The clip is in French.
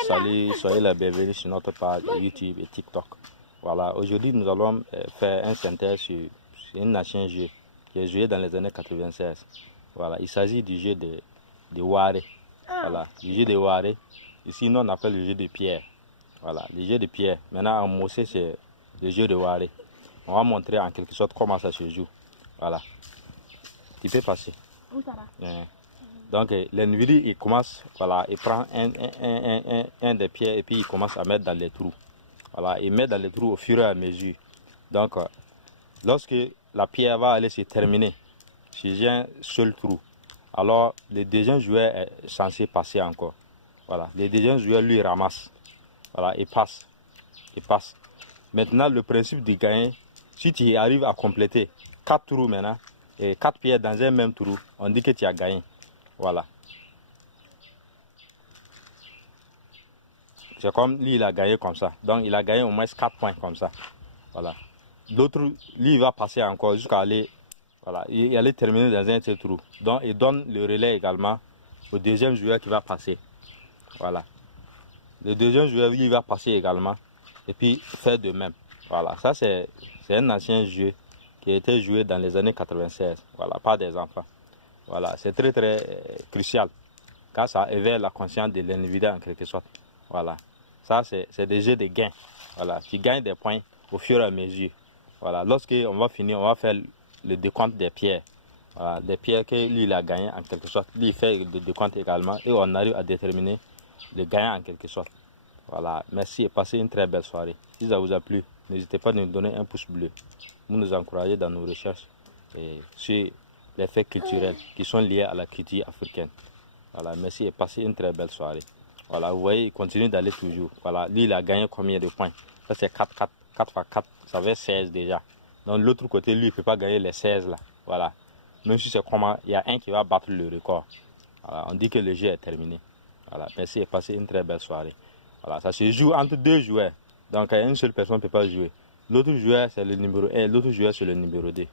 Salut, soyez la bienvenue sur notre page YouTube et TikTok. Voilà, aujourd'hui nous allons faire un synthèse sur un ancien jeu qui est joué dans les années 96. Voilà, il s'agit du jeu de Waré. Voilà, le jeu de Waré. Ici, nous on appelle le jeu de pierre. Voilà, le jeu de pierre. Maintenant, en Mossé, c'est le jeu de Waré. On va montrer en quelque sorte comment ça se joue. Voilà. Tu peux passer. Donc, l'individu, il commence, voilà, il prend un des pierres et puis il commence à mettre dans les trous. Voilà, il met dans les trous au fur et à mesure. Donc, lorsque la pierre va aller se terminer sur un seul trou, alors le deuxième joueur est censé passer encore. Voilà, le deuxième joueur lui ramasse. Voilà, il passe. Il passe. Maintenant, le principe de gagner, si tu arrives à compléter 4 trous maintenant, et 4 pierres dans un même trou, on dit que tu as gagné. Voilà. C'est comme lui, il a gagné comme ça. Donc, il a gagné au moins 4 points comme ça. Voilà. L'autre, lui, il va passer encore jusqu'à aller, voilà, il allait terminer dans un seul trou. Donc, il donne le relais également au deuxième joueur qui va passer. Voilà. Le deuxième joueur, lui, il va passer également. Et puis, faire de même. Voilà. Ça, c'est un ancien jeu qui a été joué dans les années 96. Voilà, par des enfants. Voilà. C'est très, très crucial. Car ça éveille la conscience de l'individu en quelque sorte. Voilà. Ça, c'est des jeux de gains. Voilà. Tu gagnes des points au fur et à mesure. Voilà. Lorsqu'on va finir, on va faire le décompte des pierres. Voilà. Des pierres que lui, il a gagné en quelque sorte. Lui, il fait le décompte également. Et on arrive à déterminer le gagnant en quelque sorte. Voilà. Merci et passez une très belle soirée. Si ça vous a plu, n'hésitez pas à nous donner un pouce bleu. Vous nous encouragez dans nos recherches sur les faits culturels qui sont liés à la culture africaine. Voilà, merci et passez une très belle soirée. Voilà, vous voyez, il continue d'aller toujours. Voilà, lui, il a gagné combien de points? Ça, c'est 4 fois 4, ça fait 16 déjà. Donc, de l'autre côté, lui, il ne peut pas gagner les 16 là. Voilà. Même si c'est comment, il y a un qui va battre le record. Voilà, on dit que le jeu est terminé. Voilà, merci et passez une très belle soirée. Voilà, ça se joue entre deux joueurs. Donc, une seule personne ne peut pas jouer. L'autre joueur, c'est le numéro 1, l'autre joueur, c'est le numéro 2.